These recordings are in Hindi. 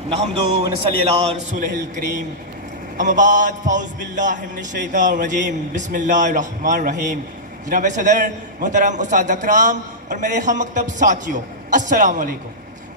नहमदु व नसल्ली अला रसूलिहिल करीम अम्मा बाद फ़ाउज़ बिल्लाहि मिनश शैतानिर रजीम बिस्मिल्लाहिर रहमानिर रहीम। जनाब सदर, मोहतरम उस्ताद अकराम और मेरे हम मकतब साथियों, अस्सलाम वालेकुम।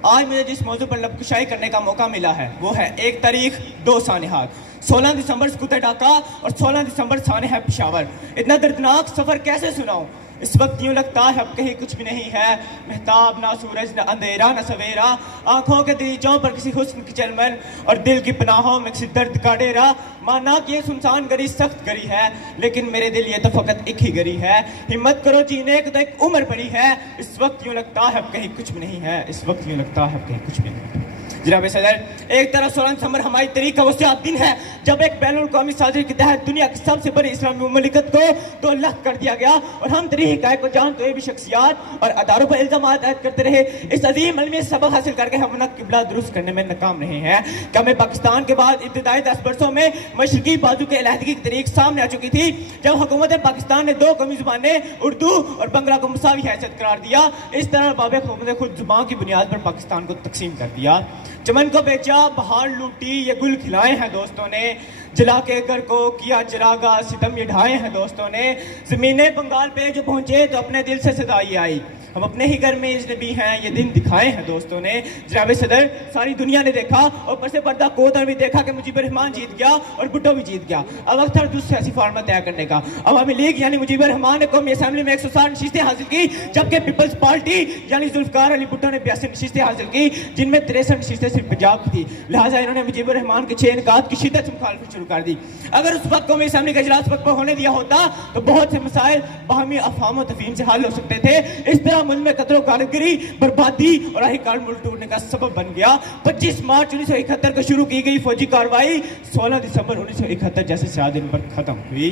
आज मुझे जिस मौजू पर लबकुशाई करने का मौका मिला है वो है 1 तारीख 2 सानेहात, 16 दिसंबर स्कूटर ढाका और 16 दिसंबर सानेहा पेशावर। इतना दर्दनाक सफ़र कैसे सुनाऊं? इस वक्त यूँ लगता है अब कहीं कुछ भी नहीं है, महताब ना सूरज न अंधेरा न सवेरा, आंखों के दरीचों पर किसी हुस्न की चलमन और दिल की पनाहों में किसी दर्द का डेरा। माना कि ये सुनसान गरी सख्त गरी है, लेकिन मेरे दिल ये तो फकत एक ही गरी है। हिम्मत करो जीने की तो एक उम्र पड़ी है। इस वक्त यूँ लगता है अब कहीं कुछ भी नहीं है, इस वक्त यूँ लगता है अब कहीं कुछ भी नहीं है। जनाब सदर, एक तरफ 16 दिसंबर हमारी तरीक का वसीयत दिन है, जब एक बैनुल अक़वामी साजिश के तहत दुनिया की सबसे बड़ी इस्लामी मुमलिकत को तो लख कर दिया गया और हम तरीक को जानते हुए भी शख्सियात और अदारों पर इल्जाम आयद करते रहे। इस अजीम इल्मी सबक हासिल करके हम अपना किबला दुरुस्त करने में नाकाम रहे हैं। कि हमें पाकिस्तान के बाद इब्तिदाई 10 वर्षों में मशरकी बाजू के अलहदगी की तरीक सामने आ चुकी थी, जब हुकूमत पाकिस्तान ने 2 कौमी जुबानें उर्दू और बंगला को मुसावी हैसियत करार दिया। इस तरह बाब हुकूमत ने खुद जुबान की बुनियाद पर पाकिस्तान को तकसीम कर दिया। चमन को बेचा, बहार लूटी, ये गुल खिलाए हैं दोस्तों ने, जला के घर को किया चिरागा, सितम ये ढाए हैं दोस्तों ने। ज़मीने बंगाल पे जो पहुंचे तो अपने दिल से सदाई आई, हम अपने ही घर में अजनबी हैं, ये दिन दिखाए हैं दोस्तों ने। जनाब सदर, सारी दुनिया ने देखा और ऊपर से पर्दा कोतर भी देखा कि मुजीबर रहमान जीत गया और भुट्टो भी जीत गया। अब वक्त था दूसरी सियासी फार्मूला तय करने का। अवामी लीग यानी मुजीबर रहमान ने कौमी असम्बली में 160 नशिस्तें हासिल की, जबकि पीपल्स पार्टी यानी जुल्फकार अली भुट्टो ने 82 नशिस्तें हासिल की, जिनमें 63 नशिस्तें सिर्फ पंजाब की थी। लिहाजा इन्होंने मुजीबर रहमान के 6 निकात की शिद्दत से मुखालफत शुरू कर दी। अगर उस वक्त कौमी असम्बली का इजलास वक्त पर होने दिया होता तो बहुत से मसाइल बाहमी अफहाम और तफहीम से हल हो सकते थे। इस तरह मुल्क में कत्ल कारगिरी, बर्बादी और आखिरकार मुल्क टूटने का सबब बन गया। 25 मार्च 1971 को शुरू की गई फौजी कार्रवाई 16 दिसंबर 1971 जैसे सात दिन पर खत्म हुई।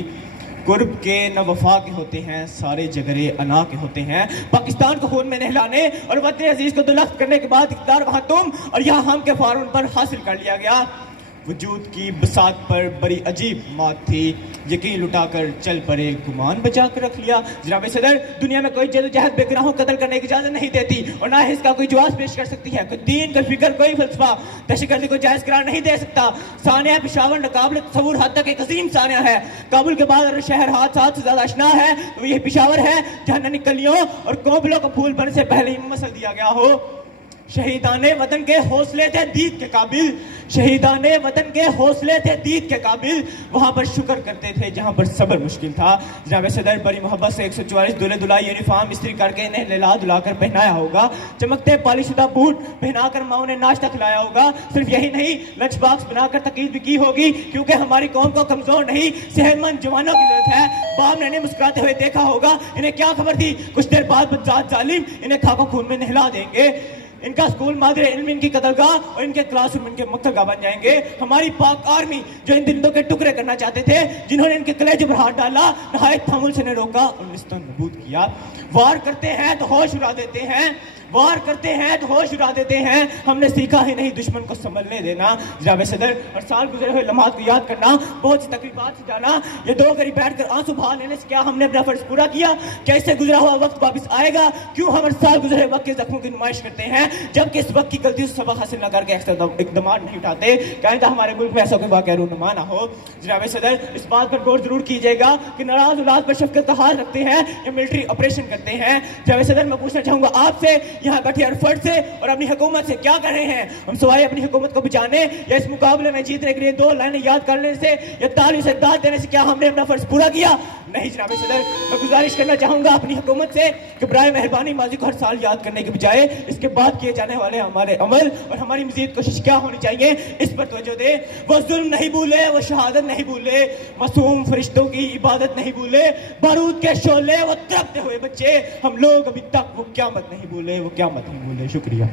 कुर्ब के न वफा के होते हैं, सारे जगरे अना के होते हैं। पाकिस्तान को खून में नहलाने और वतन अजीज को दुलख्त करने के बाद इक़्तिदार वहां तुम और यहाँ हम के फारून पर हासिल कर लिया गया। वजूद की बसात पर बड़ी अजीब मौत थी, यकीन लुटाकर चल पड़े, गुमान बचा कर रख लिया। जनाब सदर, दुनिया में कोई जदोजहद बेगुनाहों कत्ल करने की इजाजत नहीं देती और ना ही इसका कोई जवाब पेश कर सकती है। कोई दीन, कोई फिक्र, कोई फलसफा दहशतगर्दी को जायज करार नहीं दे सकता। सानिया पेशावर नाकाबिल तसव्वुर हद तक एक अजीम सानिया है। काबुल के बाद अगर शहर हादसात से ज्यादा अशना है तो यह पेशावर है, जहाँ नन्ही कलियों और कोबलों को फूल बनने से पहले ही मसल दिया गया हो। शहीदाने वतन के हौसले थे दीद के काबिल, शहीदाने वतन के हौसले थे दीद के काबिल, वहां पर शुक्र करते थे जहां पर सब्र मुश्किल था। जनाब सदर, बड़ी मोहब्बत से 144 दूल्हे दुल्हा यूनिफॉर्म इस्त्री करके इन्हें नहला धुलाकर पहनाया होगा, चमकते पॉलिशुदा बूट पहनाकर माओ ने नाश्ता खिलाया होगा। सिर्फ यही नहीं, लंच बॉक्स बनाकर तकीद भी की होगी, क्योंकि हमारी कौम को कमजोर नहीं सेहतमंद जवानों की जरूरत है। बाप ने मुस्कुराते हुए देखा होगा, इन्हें क्या खबर थी कुछ देर बाद बदजात जालिम इन्हें खाको खून में नहला देंगे। इनका स्कूल मादरे इल्म इनकी कदरगाह और इनके क्लासरूम इनके मक्तबा बन जाएंगे। हमारी पाक आर्मी जो इन दिलों के टुकड़े करना चाहते थे, जिन्होंने इनके कलेजे पर हाथ डाला, नहायत तामुल से ने रोका और निस्तन किया। वार करते हैं तो होश उड़ा देते हैं, वार करते हैं तो होश उड़ा देते हैं, हमने सीखा ही नहीं दुश्मन को संभलने देना। जनाब सदर, हर साल गुजरे हुए लम्हात को याद करना, बहुत सी तकरीबात से जाना, ये 2 घड़ी बैठकर आंसू बहा लेने से क्या हमने अपना फर्ज पूरा किया? क्या इससे गुजरा हुआ वक्त वापस आएगा? क्यों हम हर साल गुजरे वक्त के जख्मों की नुमाइश करते हैं, जबकि इस वक्त की गलती से सबक हासिल न करके इकदाम नहीं उठाते? क्या हमारे मुल्क में ऐसा कोई वाक़या रूनुमा ना हो? जनाब सदर, इस बात पर गौर जरूर कीजिएगा कि नाराज औलाद पर शफकत का हाल रखते हैं या मिलिट्री ऑपरेशन करते हैं। जनाब सदर, मैं पूछना चाहूंगा आपसे, यहाँ बैठे हर फर्द से और अपनी हुकूमत से क्या कर रहे हैं? हम सवाए अपनी हुकूमत को बचाने या इस मुकाबले में जीतने के लिए 2 लाइनें याद करने से या ताली से दाद देने से क्या हमने अपना फर्ज पूरा किया? नहीं जनाब सदर, मैं गुजारिश करना चाहूंगा अपनी हुकूमत से कि बराए मेहरबानी माजी को हर साल याद करने के बजाय इसके बाद किए जाने वाले हमारे अमल और हमारी मजीद कोशिश क्या होनी चाहिए, इस पर तवज्जो दे। वो जुल्म नहीं भूले, वो शहादत नहीं भूले, मासूम फरिश्तों की इबादत नहीं भूले, बारूद के शोले वो तड़पते हुए बच्चे, हम लोग अभी तक वो क़यामत नहीं भूले, वो क़यामत नहीं भूले। शुक्रिया।